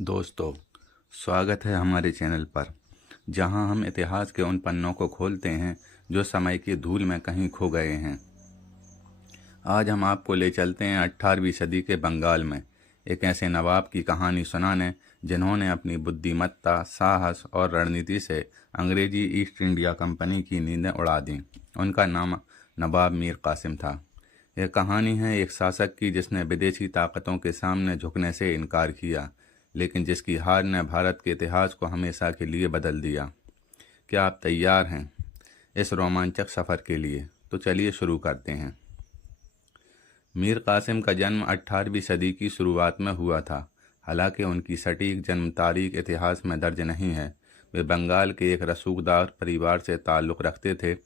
दोस्तों, स्वागत है हमारे चैनल पर, जहां हम इतिहास के उन पन्नों को खोलते हैं जो समय की धूल में कहीं खो गए हैं। आज हम आपको ले चलते हैं 18वीं सदी के बंगाल में, एक ऐसे नवाब की कहानी सुनाने जिन्होंने अपनी बुद्धिमत्ता, साहस और रणनीति से अंग्रेजी ईस्ट इंडिया कंपनी की नींदें उड़ा दीं। उनका नाम नवाब मीर कासिम था। यह कहानी है एक शासक की जिसने विदेशी ताकतों के सामने झुकने से इनकार किया, लेकिन जिसकी हार ने भारत के इतिहास को हमेशा के लिए बदल दिया। क्या आप तैयार हैं इस रोमांचक सफ़र के लिए? तो चलिए शुरू करते हैं। मीर कासिम का जन्म 18वीं सदी की शुरुआत में हुआ था। हालांकि उनकी सटीक जन्म तारीख इतिहास में दर्ज नहीं है। वे बंगाल के एक रसूखदार परिवार से ताल्लुक़ रखते थे।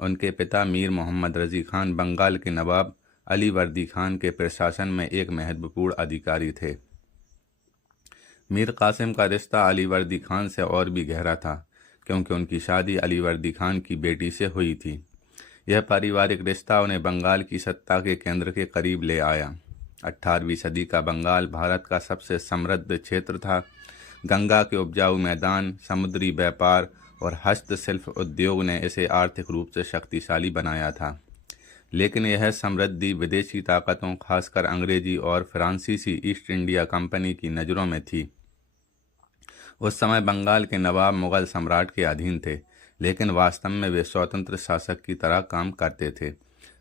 उनके पिता मीर मोहम्मद रज़ी खान बंगाल के नवाब अली वर्दी खान के प्रशासन में एक महत्वपूर्ण अधिकारी थे। मीर कासिम का रिश्ता अली वर्दी खान से और भी गहरा था, क्योंकि उनकी शादी अली वर्दी खान की बेटी से हुई थी। यह पारिवारिक रिश्ता उन्हें बंगाल की सत्ता के केंद्र के करीब ले आया। 18वीं सदी का बंगाल भारत का सबसे समृद्ध क्षेत्र था। गंगा के उपजाऊ मैदान, समुद्री व्यापार और हस्तशिल्प उद्योग ने इसे आर्थिक रूप से शक्तिशाली बनाया था। लेकिन यह समृद्धि विदेशी ताकतों, खासकर अंग्रेजी और फ्रांसीसी ईस्ट इंडिया कंपनी की नज़रों में थी। उस समय बंगाल के नवाब मुगल सम्राट के अधीन थे, लेकिन वास्तव में वे स्वतंत्र शासक की तरह काम करते थे।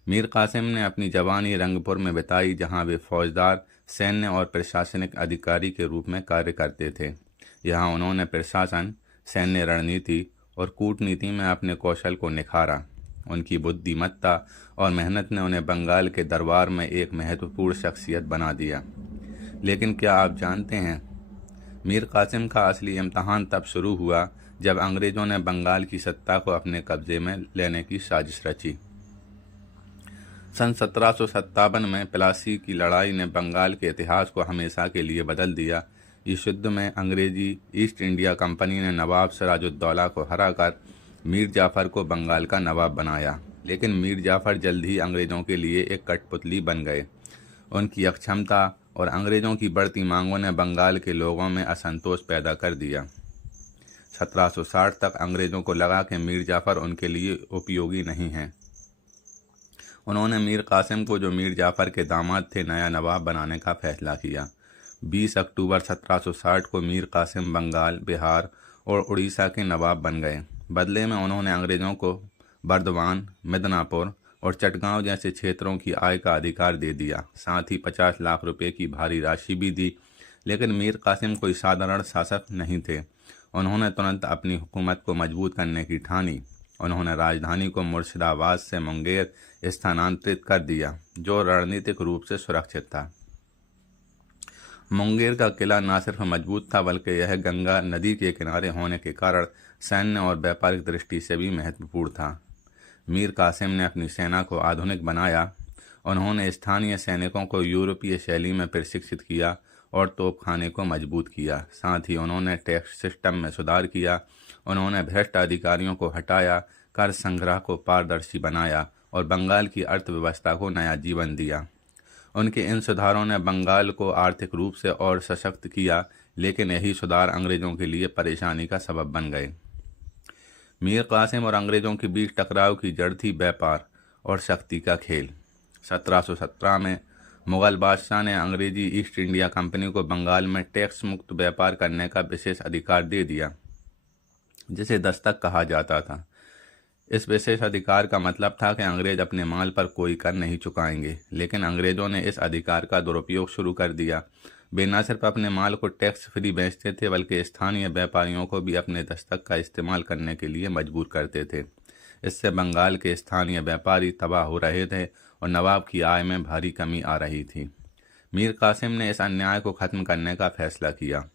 मीर कासिम ने अपनी जवानी रंगपुर में बिताई, जहां वे फौजदार, सैन्य और प्रशासनिक अधिकारी के रूप में कार्य करते थे। यहाँ उन्होंने प्रशासन, सैन्य रणनीति और कूटनीति में अपने कौशल को निखारा। उनकी बुद्धिमत्ता और मेहनत ने उन्हें बंगाल के दरबार में एक महत्वपूर्ण शख्सियत बना दिया। लेकिन क्या आप जानते हैं, मीर कासिम का असली इम्तहान तब शुरू हुआ जब अंग्रेज़ों ने बंगाल की सत्ता को अपने कब्जे में लेने की साजिश रची। सन 1757 में प्लासी की लड़ाई ने बंगाल के इतिहास को हमेशा के लिए बदल दिया। इस युद्ध में अंग्रेजी ईस्ट इंडिया कंपनी ने नवाब सिराजुद्दौला को हराकर मीर जाफ़र को बंगाल का नवाब बनाया। लेकिन मीर जाफ़र जल्द ही अंग्रेज़ों के लिए एक कठपुतली बन गए। उनकी अक्षमता और अंग्रेज़ों की बढ़ती मांगों ने बंगाल के लोगों में असंतोष पैदा कर दिया। 1760 तक अंग्रेज़ों को लगा कि मीर जाफ़र उनके लिए उपयोगी नहीं हैं। उन्होंने मीर कासिम को, जो मीर जाफ़र के दामाद थे, नया नवाब बनाने का फैसला किया। 20 अक्टूबर 1760 को मीर कासिम बंगाल, बिहार और उड़ीसा के नवाब बन गए। बदले में उन्होंने अंग्रेज़ों को बर्दवान, मिदनापुर और चटगांव जैसे क्षेत्रों की आय का अधिकार दे दिया। साथ ही 50 लाख रुपए की भारी राशि भी दी। लेकिन मीर कासिम कोई साधारण शासक नहीं थे। उन्होंने तुरंत अपनी हुकूमत को मजबूत करने की ठानी। उन्होंने राजधानी को मुर्शिदाबाद से मुंगेर स्थानांतरित कर दिया, जो रणनीतिक रूप से सुरक्षित था। मुंगेर का किला न सिर्फ मजबूत था, बल्कि यह गंगा नदी के किनारे होने के कारण सैन्य और व्यापारिक दृष्टि से भी महत्वपूर्ण था। मीर कासिम ने अपनी सेना को आधुनिक बनाया। उन्होंने स्थानीय सैनिकों को यूरोपीय शैली में प्रशिक्षित किया और तोपखाने को मजबूत किया। साथ ही उन्होंने टैक्स सिस्टम में सुधार किया। उन्होंने भ्रष्ट अधिकारियों को हटाया, कर संग्रह को पारदर्शी बनाया और बंगाल की अर्थव्यवस्था को नया जीवन दिया। उनके इन सुधारों ने बंगाल को आर्थिक रूप से और सशक्त किया, लेकिन यही सुधार अंग्रेज़ों के लिए परेशानी का सबब बन गए। मीर कासिम और अंग्रेज़ों के बीच टकराव की जड़ थी व्यापार और शक्ति का खेल। 1717 में मुग़ल बादशाह ने अंग्रेजी ईस्ट इंडिया कंपनी को बंगाल में टैक्स मुक्त व्यापार करने का विशेष अधिकार दे दिया, जिसे दस्तक कहा जाता था। इस विशेष अधिकार का मतलब था कि अंग्रेज़ अपने माल पर कोई कर नहीं चुकाएंगे। लेकिन अंग्रेज़ों ने इस अधिकार का दुरुपयोग शुरू कर दिया। वे न सिर्फ अपने माल को टैक्स फ्री बेचते थे, बल्कि स्थानीय व्यापारियों को भी अपने दस्तक का इस्तेमाल करने के लिए मजबूर करते थे। इससे बंगाल के स्थानीय व्यापारी तबाह हो रहे थे और नवाब की आय में भारी कमी आ रही थी। मीर कासिम ने इस अन्याय को ख़त्म करने का फैसला किया।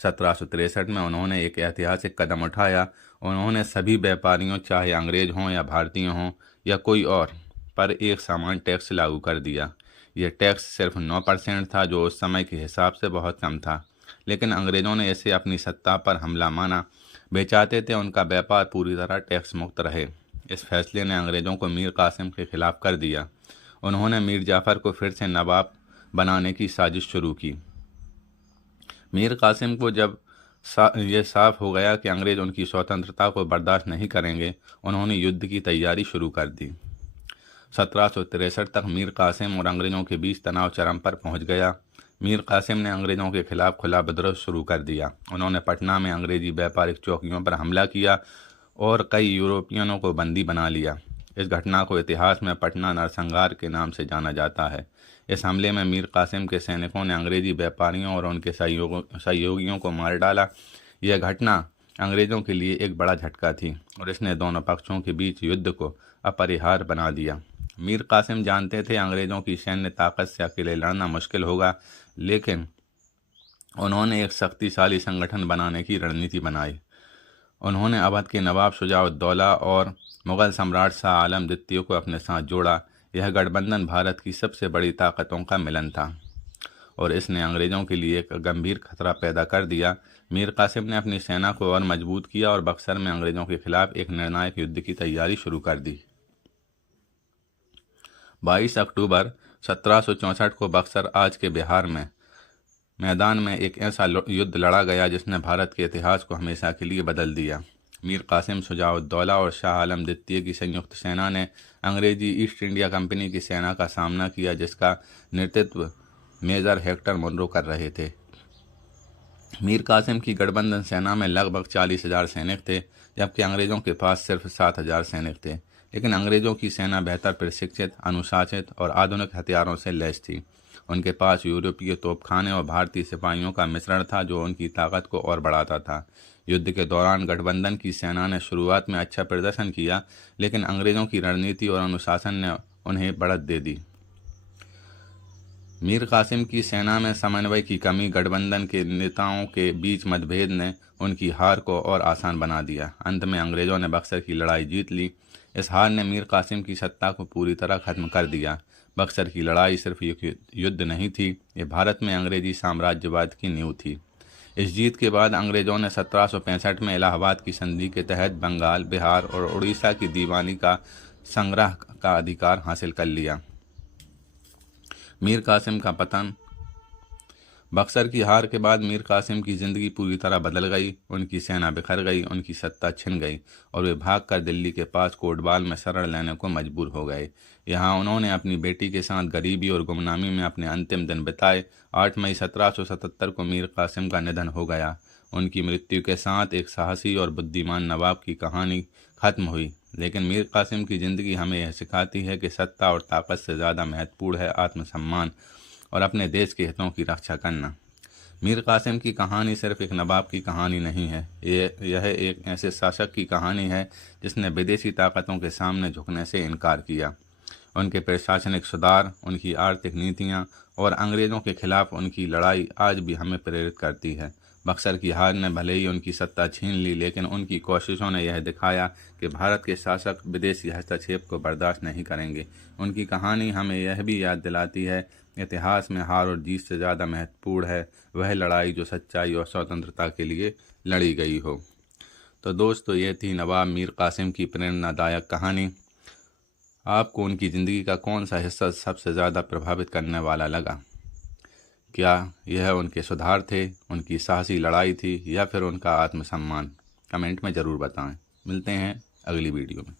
1763 में उन्होंने एक ऐतिहासिक कदम उठाया। उन्होंने सभी व्यापारियों, चाहे अंग्रेज हों या भारतीय हों या कोई और, पर एक समान टैक्स लागू कर दिया। यह टैक्स सिर्फ 9% था, जो उस समय के हिसाब से बहुत कम था। लेकिन अंग्रेज़ों ने इसे अपनी सत्ता पर हमला माना। वे चाहते थे उनका व्यापार पूरी तरह टैक्स मुक्त रहे। इस फैसले ने अंग्रेज़ों को मीर कासिम के खिलाफ कर दिया। उन्होंने मीर जाफ़र को फिर से नवाब बनाने की साजिश शुरू की। मीर कासिम को जब ये साफ हो गया कि अंग्रेज़ उनकी स्वतंत्रता को बर्दाश्त नहीं करेंगे, उन्होंने युद्ध की तैयारी शुरू कर दी। 1763 तक मीर कासिम और अंग्रेज़ों के बीच तनाव चरम पर पहुंच गया। मीर कासिम ने अंग्रेज़ों के खिलाफ खुला विद्रोह शुरू कर दिया। उन्होंने पटना में अंग्रेज़ी व्यापारिक चौकियों पर हमला किया और कई यूरोपियनों को बंदी बना लिया। इस घटना को इतिहास में पटना नरसंहार के नाम से जाना जाता है। इस हमले में मीर कासिम के सैनिकों ने अंग्रेज़ी व्यापारियों और उनके सहयोगियों को मार डाला। यह घटना अंग्रेज़ों के लिए एक बड़ा झटका थी और इसने दोनों पक्षों के बीच युद्ध को अपरिहार्य बना दिया। मीर कासिम जानते थे अंग्रेज़ों की सैन्य ताकत से अकेले लड़ना मुश्किल होगा, लेकिन उन्होंने एक शक्तिशाली संगठन बनाने की रणनीति बनाई। उन्होंने अवध के नवाब शुजाउद्दौला और मुग़ल सम्राट शाह आलम द्वितीय को अपने साथ जोड़ा। यह गठबंधन भारत की सबसे बड़ी ताकतों का मिलन था और इसने अंग्रेज़ों के लिए एक गंभीर खतरा पैदा कर दिया। मीर कासिम ने अपनी सेना को और मजबूत किया और बक्सर में अंग्रेज़ों के खिलाफ एक निर्णायक युद्ध की तैयारी शुरू कर दी। 22 अक्टूबर 1764 को बक्सर आज के बिहार में मैदान में एक ऐसा युद्ध लड़ा गया जिसने भारत के इतिहास को हमेशा के लिए बदल दिया। मीर कासिम, शुजाउद्दौला और शाह आलम द्वितीय की संयुक्त सेना ने अंग्रेजी ईस्ट इंडिया कंपनी की सेना का सामना किया, जिसका नेतृत्व मेजर हेक्टर मुनरो कर रहे थे। मीर कासिम की गठबंधन सेना में लगभग 40,000 सैनिक थे, जबकि अंग्रेज़ों के पास सिर्फ 7,000 सैनिक थे। लेकिन अंग्रेज़ों की सेना बेहतर प्रशिक्षित, अनुशासित और आधुनिक हथियारों से लैस थी। उनके पास यूरोपीय तोपखाने और भारतीय सिपाहियों का मिश्रण था, जो उनकी ताकत को और बढ़ाता था। युद्ध के दौरान गठबंधन की सेना ने शुरुआत में अच्छा प्रदर्शन किया, लेकिन अंग्रेज़ों की रणनीति और अनुशासन ने उन्हें बढ़त दे दी। मीर कासिम की सेना में समन्वय की कमी, गठबंधन के नेताओं के बीच मतभेद ने उनकी हार को और आसान बना दिया। अंत में अंग्रेज़ों ने बक्सर की लड़ाई जीत ली। इस हार ने मीर कासिम की सत्ता को पूरी तरह खत्म कर दिया। बक्सर की लड़ाई सिर्फ एक युद्ध नहीं थी, ये भारत में अंग्रेजी साम्राज्यवाद की नींव थी। इस जीत के बाद अंग्रेज़ों ने 1765 में इलाहाबाद की संधि के तहत बंगाल, बिहार और उड़ीसा की दीवानी का संग्रह का अधिकार हासिल कर लिया। मीर कासिम का पतन। बक्सर की हार के बाद मीर कासिम की ज़िंदगी पूरी तरह बदल गई। उनकी सेना बिखर गई, उनकी सत्ता छिन गई और वे भागकर दिल्ली के पास कोटबाल में शरण लेने को मजबूर हो गए। यहाँ उन्होंने अपनी बेटी के साथ गरीबी और गुमनामी में अपने अंतिम दिन बिताए। 8 मई 1777 को मीर कासिम का निधन हो गया। उनकी मृत्यु के साथ एक साहसी और बुद्धिमान नवाब की कहानी खत्म हुई, लेकिन मीर कासिम की ज़िंदगी हमें यह सिखाती है कि सत्ता और ताकत से ज़्यादा महत्वपूर्ण है आत्मसम्मान और अपने देश के हितों की रक्षा करना। मीर कासिम की कहानी सिर्फ एक नवाब की कहानी नहीं है, यह एक ऐसे शासक की कहानी है जिसने विदेशी ताकतों के सामने झुकने से इनकार किया। उनके प्रशासनिक सुधार, उनकी आर्थिक नीतियाँ और अंग्रेज़ों के खिलाफ उनकी लड़ाई आज भी हमें प्रेरित करती है। बक्सर की हार ने भले ही उनकी सत्ता छीन ली, लेकिन उनकी कोशिशों ने यह दिखाया कि भारत के शासक विदेशी हस्तक्षेप को बर्दाश्त नहीं करेंगे। उनकी कहानी हमें यह भी याद दिलाती है, इतिहास में हार और जीत से ज़्यादा महत्वपूर्ण है वह लड़ाई जो सच्चाई और स्वतंत्रता के लिए लड़ी गई हो। तो दोस्तों, ये थी नवाब मीर कासिम की प्रेरणादायक कहानी। आपको उनकी ज़िंदगी का कौन सा हिस्सा सबसे ज़्यादा प्रभावित करने वाला लगा? क्या यह उनके सुधार थे, उनकी साहसी लड़ाई थी, या फिर उनका आत्मसम्मान? कमेंट में ज़रूर बताएं। मिलते हैं अगली वीडियो में।